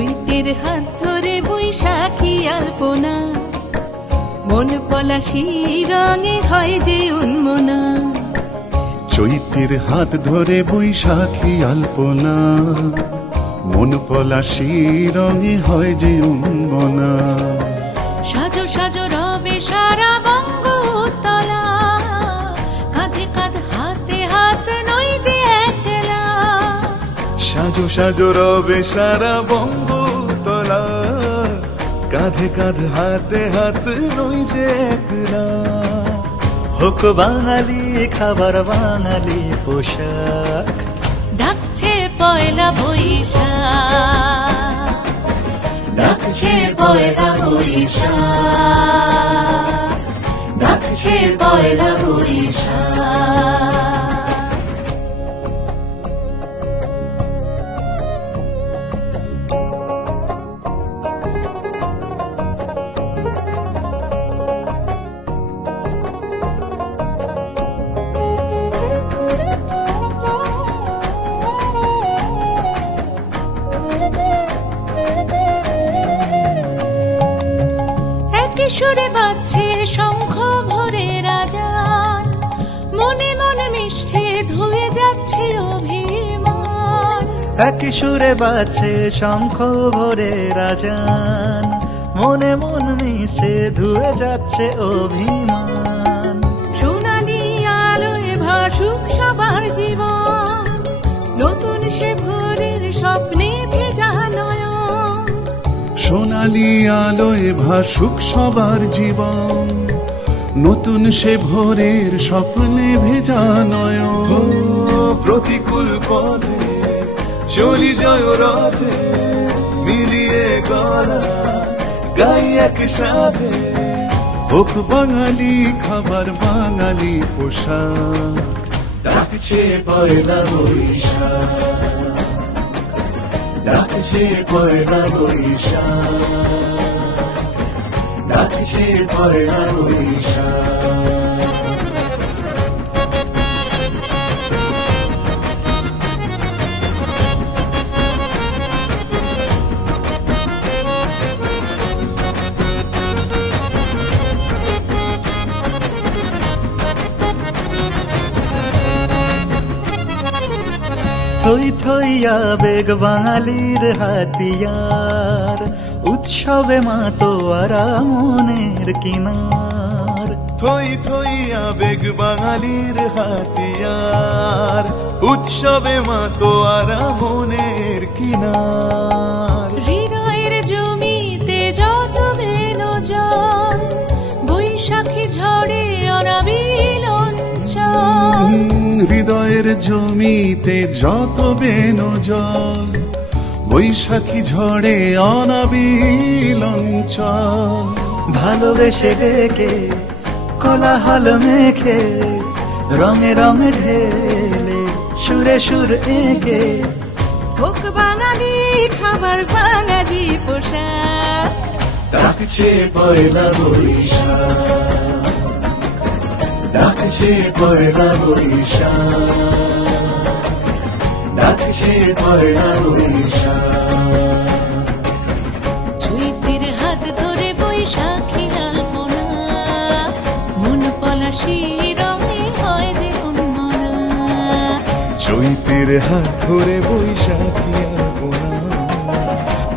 চৈতের হাত ধরে বৈশাখী আলপনা, মন পলাশি রঙে হয় যে উন্মনা। চৈতের হাত ধরে বৈশাখী আলপনা, মন পলাশি রঙে হয় যে উন্মনা। সাজো সাজো রবে সারা বঙ্গতলা, কাঁধে কাঁধ হাতে হাত নই যে একলা। সাজো সাজো রবে সারা বঙ্গতলা, কাঁধে কাঁধ হাতে হাত নই যে একলা। হোক বাঙালি খাবার বাঙালি পোশাক, ডাকছে পয়লা বৈশাখ, ডাকছে পয়লা বৈশাখ, ডাকছে পয়লা বৈশাখ। সুরে বাজছে শঙ্খ ভরে রাজান, মনে মনে মিশছে ধুয়ে যাচ্ছে অভিমান। একই সুরে বাজছে শঙ্খ ভরে রাজান, মনে মন মিশে ধুয়ে যাচ্ছে অভিমান। সোনালি আলোয় ভাসুক সবার জীবন, নতুন সে ভোরের স্বপ্নে ভেজা নয়ন। সোনালি আলোয় ভাসুক সবার জীবন, নতুন সে ভোরের স্বপ্নে ভেজা নয়ন। প্রতিকূল পথে চলি জয় রথে, মিলিয়ে গলা গাই একসাথে। হোক বাঙালি খাবার বাঙালি পোশাক, ডাকছে পয়লা বৈশাখ, ডাকছে পয়লা বৈশাখ, ডাকছে পয়লা বৈশাখ। থই থই আবেগ বাঙালির হাতিয়ার, উৎসবে মাতোয়ারা মনের কিনার। থই থই আবেগ বাঙালির হাতিয়ার, উৎসবে মাতোয়ারা মনের কিনার। হৃদয়ের জমিতে যত বেনো জল, বৈশাখী ঝড়ে অনাবিল অঞ্চল। হৃদয়ের জমিতে যত বেনো জল, বৈশাখী ঝড়ে অনাবিল অঞ্চল। ভালোবেসে ডেকে কোলাহল মেখে, রঙে রঙে ঢেলে সুরে সুর এঁকে। হোক বাঙালি খাবার বাঙালি পোশাক, ডাকছে পয়লা বৈশাখ, ডাকছে পয়লা বৈশাখ, ডাকছে পয়লা বৈশাখ। চৈতের হাত ধরে বৈশাখী আলপনা, মন পলাশি রঙে হয় যে উন্মনা। চৈতের হাত ধরে বৈশাখী আলপনা,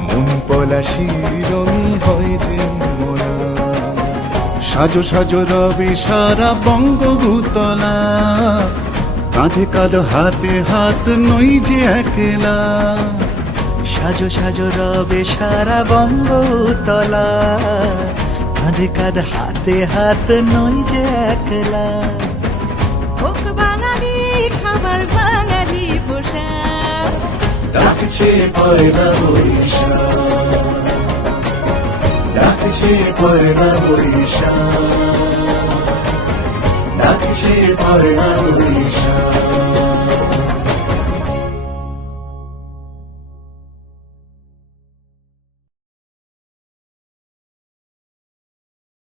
মন পলাশি রঙে হয় যে উন্মনা। সাজো সাজো রবি সারা বঙ্গভূতলা, কাঁধে কাঁধ হাতে হাত নই যে একলা। সাজো সাজো রবে সারা বঙ্গতলা, কাঁধে কাঁধ হাতে হাত নই যে একলা। হোক বাঙালি খাবার বাঙালি পোশাক, ডাকছে পয়লা বৈশাখ, ডাকছে পয়লা বৈশাখ, ডাকছে পয়লা বৈশাখ।